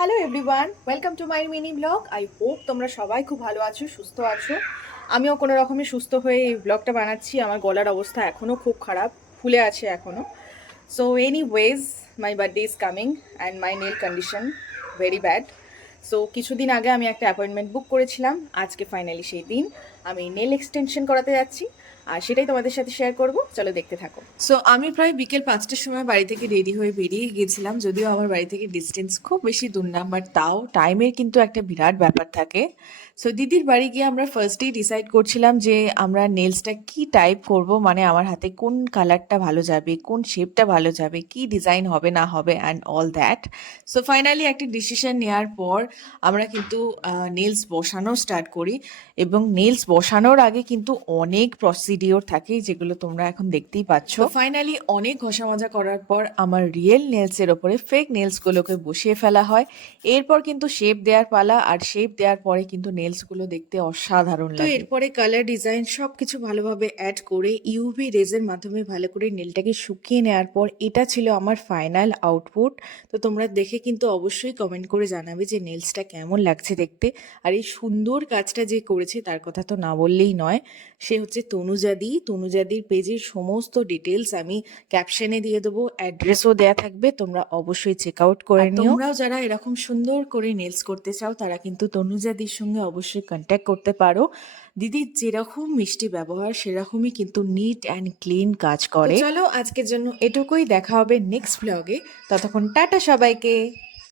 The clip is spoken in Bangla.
Hello everyone, welcome to my mini blog. I hope তোমরা সবাই খুব ভালো আছো, সুস্থ আছো। আমিও কোনো রকমে সুস্থ হয়ে এই ব্লগটা বানাচ্ছি। আমার গলার অবস্থা এখনও খুব খারাপ, ফুলে আছে এখনও। So anyways, my birthday is coming and my nail condition very bad. So কিছুদিন আগে আমি একটা অ্যাপয়েন্টমেন্ট বুক করেছিলাম। আজকে ফাইনালি সেই দিন আমি নেল এক্সটেনশন করাতে যাচ্ছি, আর সেটাই তোমাদের সাথে শেয়ার করব। চলো দেখতে থাকো। সো আমি প্রায় বিকেল 5টার সময় বাড়ি থেকে রেডি হয়ে বেরিয়ে গেছিলাম। যদিও আমার বাড়ি থেকে ডিস্টেন্স খুব বেশি দূর না, বাট তাও টাইমের কিন্তু একটা বিরাট ব্যাপার থাকে। সো দিদির বাড়ি গিয়ে আমরা ফার্স্টেই ডিসাইড করছিলাম যে আমরা নেলসটা কি টাইপ করব, মানে আমার হাতে কোন কালারটা ভালো যাবে, কোন শেপটা ভালো যাবে, কি ডিজাইন হবে না হবে and all that. So finally একটা ডিসিশন নেওয়ার পর আমরা কিন্তু নেলস বসানো স্টার্ট করি। এবং নেলস বসানোর আগে কিন্তু অনেক প্রসিডিওর থাকে, যেগুলো তোমরা এখন দেখতেই পাচ্ছ। ফাইনালি অনেক ঘষা মাজা করার পর আমার রিয়েল নেলসের ওপরে ফেক নেলসগুলোকে বসিয়ে ফেলা হয়। এরপর কিন্তু শেপ দেওয়ার পালা, আর শেপ দেওয়ার পরে কিন্তু নেলসগুলো দেখতে অসাধারণ লাগে। তো এরপরে কালার ডিজাইন সব কিছু ভালোভাবে অ্যাড করে ইউভি রেজের মাধ্যমে ভালো করে নেলটাকে শুকিয়ে নেওয়ার পর এটা ছিল আমার ফাইনাল আউটপুট। তো তোমরা দেখে কিন্তু অবশ্যই কমেন্ট করে জানাবে যে নেলসটা কেমন লাগছে দেখতে। আর এই সুন্দর কাজটা যে করেছে তার কথা তো না বললেই নয়, সে হচ্ছে তনুজাদি। তনুজাদির পেজের সমস্ত ডিটেলস আমি ক্যাপশনে দিয়ে দেবো, অ্যাড্রেসও দেয়া থাকবে, তোমরা অবশ্যই চেক আউট করে নিও। তোমরাও যারা এরকম সুন্দর করে নেলস করতে চাও তারা কিন্তু তনুজাদির সঙ্গে অবশ্যই কন্ট্যাক্ট করতে পারো। দিদির যেরকম মিষ্টি ব্যবহার সেরকমই কিন্তু নিট অ্যান্ড ক্লিন কাজ করে। চলো আজকের জন্য এটুকুই, দেখা হবে নেক্সট ব্লগে। ততক্ষণ টাটা সবাইকে।